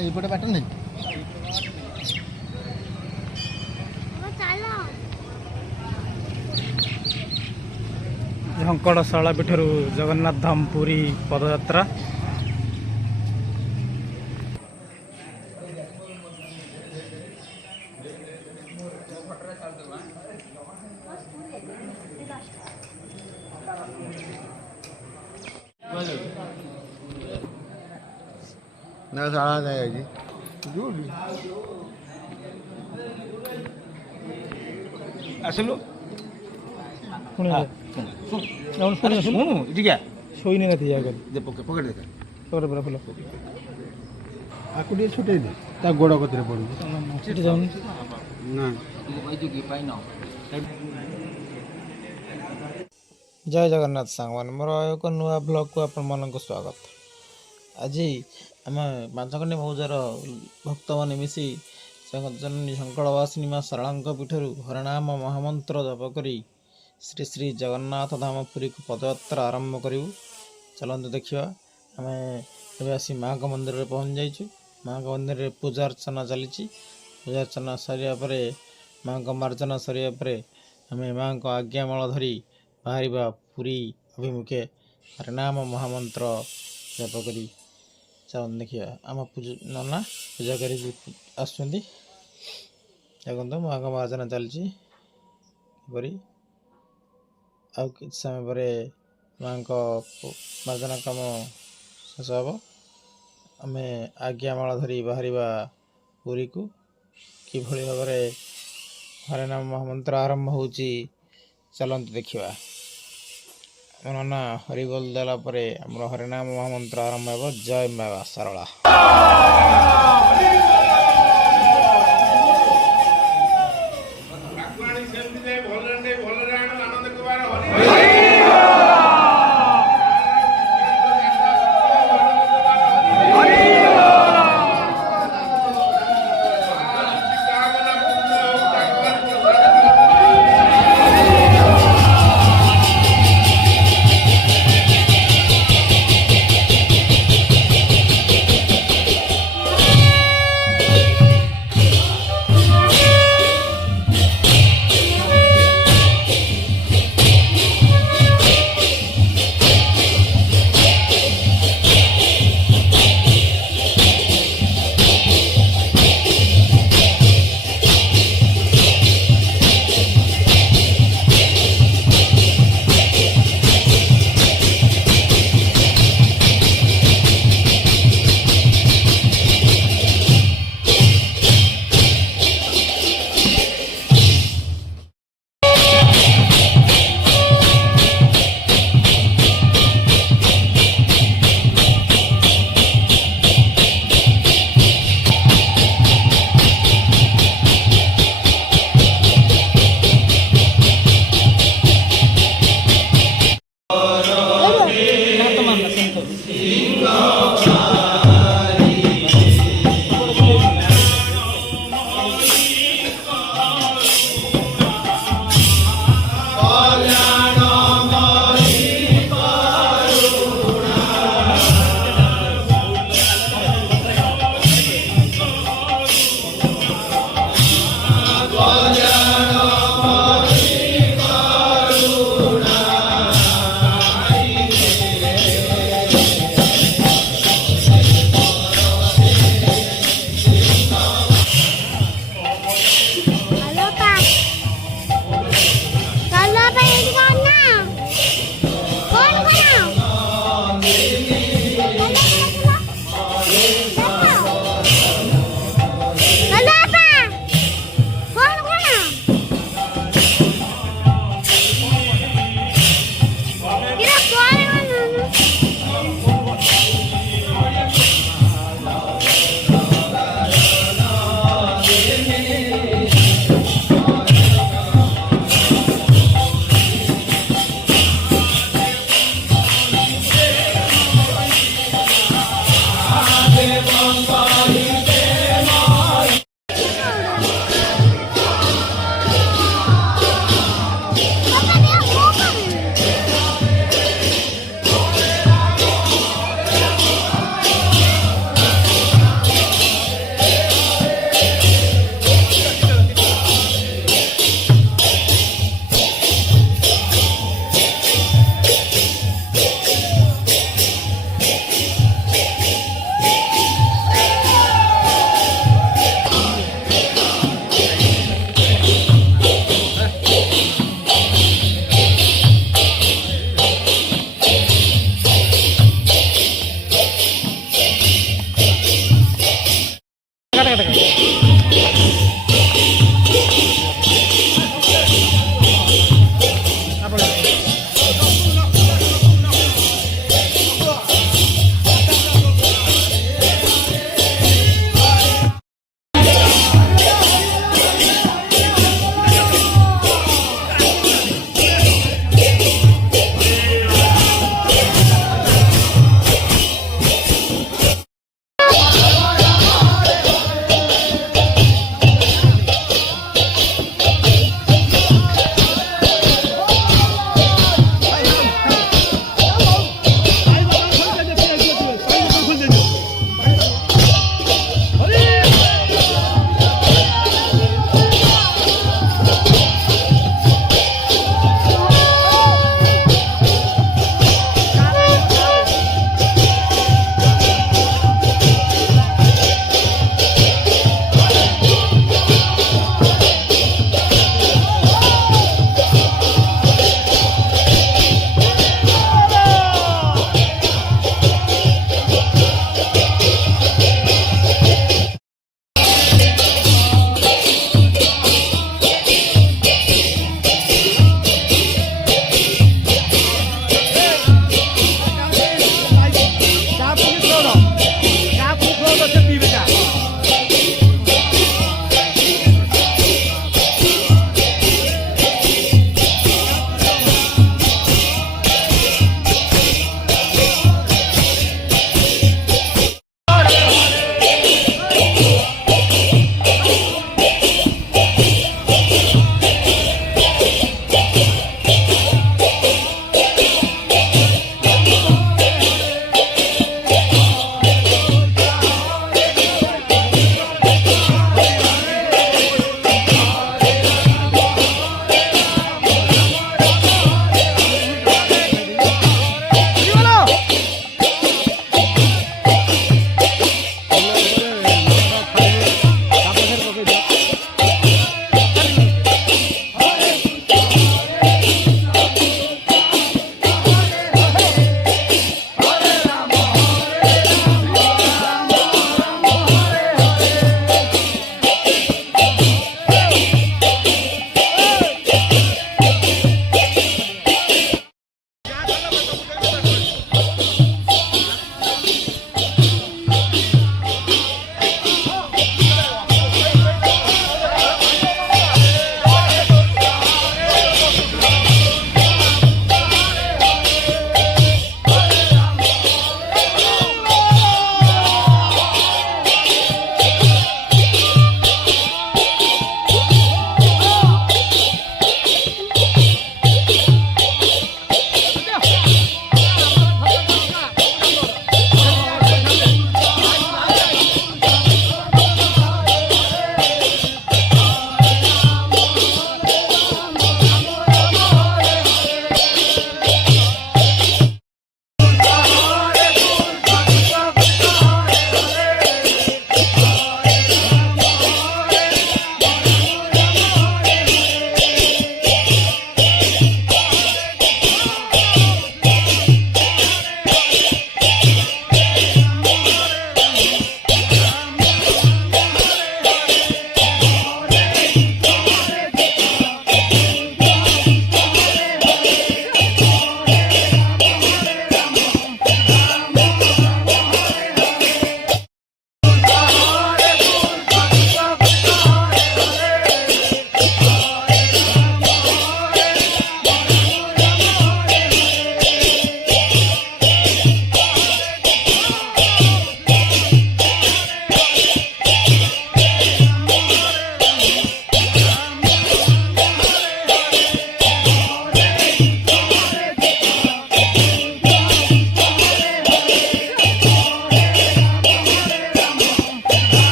ଏପଟେ ବାଟ ନାହିଁ। ଝଙ୍କଡ଼ ଶୈଳପୀଠରୁ ଜଗନ୍ନାଥ ଧାମ ପୁରୀ ପଦଯାତ୍ରା। ନା ଶାଳା ଯାଇଛି ଯୋଉଠି ଆସିଲୁ ପୁଣି ଶୁଣୁ ଟିକେ ଶୋଇନି ରାତି ଯାକ ପକେଟ ଦେଖା ତୋର ପୁରା ଫୁଲ ଆକୁ ଟିକେ ଛୁଟେଇ ଦେ ତା ଗୋଡ଼ କତିରେ ପଡ଼ିବୁ। ସେଠି ଯାଉନି। ନା ଜୟ ଜଗନ୍ନାଥ ସାଙ୍ଗମାନେ, ମୋର ଏକ ନୂଆ ବ୍ଲଗ୍କୁ ଆପଣମାନଙ୍କୁ ସ୍ୱାଗତ। ଆଜି ଆମେ ପାଞ୍ଚଖଣ୍ଡି ମୌଜାର ଭକ୍ତମାନେ ମିଶି ଜନନୀ ଶଙ୍କଳବାସିନୀ ମା ଶାରଳାଙ୍କ ପୀଠରୁ ହରିନାମ ମହାମନ୍ତ୍ର ଜପ କରି ଶ୍ରୀ ଶ୍ରୀ ଜଗନ୍ନାଥ ଧାମ ପୁରୀକୁ ପଦଯାତ୍ରା ଆରମ୍ଭ କରିବୁ। ଚାଲନ୍ତୁ ଦେଖିବା। ଆମେ ଏବେ ଆସି ମାଆଙ୍କ ମନ୍ଦିରରେ ପହଞ୍ଚି ଯାଇଛୁ। ମାଆଙ୍କ ମନ୍ଦିରରେ ପୂଜା ଅର୍ଚ୍ଚନା ଚାଲିଛି। ପୂଜା ଅର୍ଚ୍ଚନା ସରିବା ପରେ, ମାଆଙ୍କ ମାର୍ଜନା ସରିବା ପରେ ଆମେ ମାଆଙ୍କ ଆଜ୍ଞାମାଳ ଧରି ବାହାରିବା ପୁରୀ ଅଭିମୁଖେ ହରିନାମ ମହାମନ୍ତ୍ର ଜପ କରି। ଚାଲନ୍ତୁ ଦେଖିବା। ଆମ ନନା ପୂଜା କରି ଆସୁଛନ୍ତି। ଦେଖନ୍ତୁ ମାଆଙ୍କ ମାର୍ଜନା ଚାଲିଛି କିପରି। ଆଉ କିଛି ସମୟ ପରେ ମାଆଙ୍କ ମାର୍ଜନା କାମ ଶେଷ ହେବ। ଆମେ ଆଜ୍ଞାମାଳ ଧରି ବାହାରିବା ପୁରୀକୁ। କିଭଳି ଭାବରେ ହରିନାମ ମହାମନ୍ତ୍ର ଆରମ୍ଭ ହେଉଛି ଚାଲନ୍ତୁ ଦେଖିବା। ଆମ ନନା ହରିବୋଲ ଦେଲା ପରେ ଆମର ହରିନାମ ମହାମନ୍ତ୍ର ଆରମ୍ଭ ହେବ। ଜୟ ମା ଶାରଳା।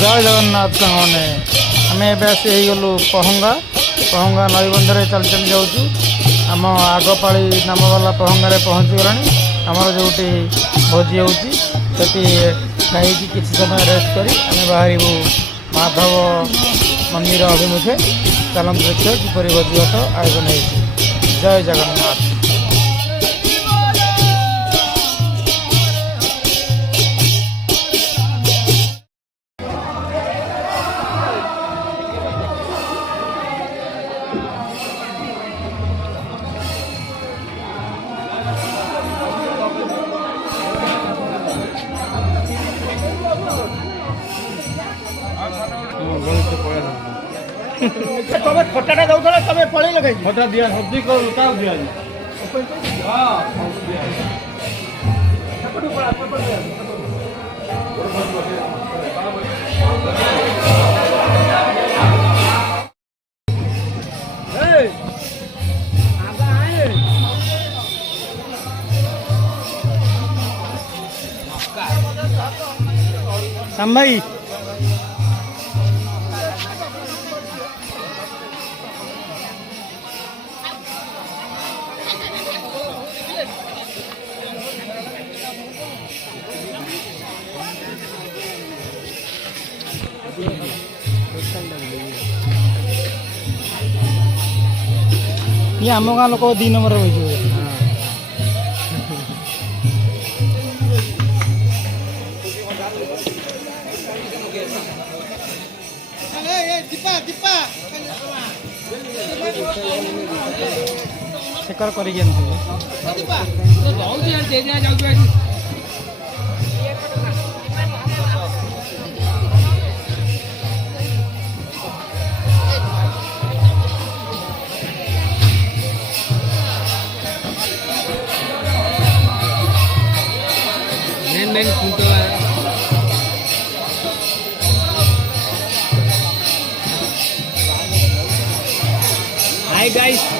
ଜୟ ଜଗନ୍ନାଥ ସାଙ୍ଗମାନେ ଆମେ ଏବେ ଆସି ହେଇଗଲୁ ପହଙ୍ଗା ନଈବନ୍ଧରେ ଚାଲି ଚାଲି ଯାଉଛୁ। ଆମ ଆଗପାଳି ନାମବାଲା ପହଙ୍ଗାରେ ପହଞ୍ଚିଗଲାଣି। ଆମର ଯେଉଁଠି ଭୋଜି ହେଉଛି ସେଠି ଖାଇକି କିଛି ସମୟ ରେଷ୍ଟ କରି ଆମେ ବାହାରିବୁ ମାଧବ ମନ୍ଦିର ଅଭିମୁଖେ। ଚାଲନ୍ତୁ ଦେଖିବା କିପରି ଭୋଜି ଭାତ ଆୟୋଜନ ହେଇଛି। ଜୟ ଜଗନ୍ନାଥ। ତମେ ଖଟାଟା ଦଉଥିଲ ତମେ ପଳେଇଲ କାହିଁକି? ଖଟା ଦିଆ ସବଜି କରୁ କାହାକୁ ଦିଆଯିବ? ଶ୍ୟାମ ଭାଇ ଇଏ ଆମ ଗାଁ ଲୋକ 2 ନମ୍ବରରେ ବସିଯିବେ। ସେକର କରିକି ଆଣିଥିବେ। ଅନଲାଇନ୍ କିଣିଦେବା। High guys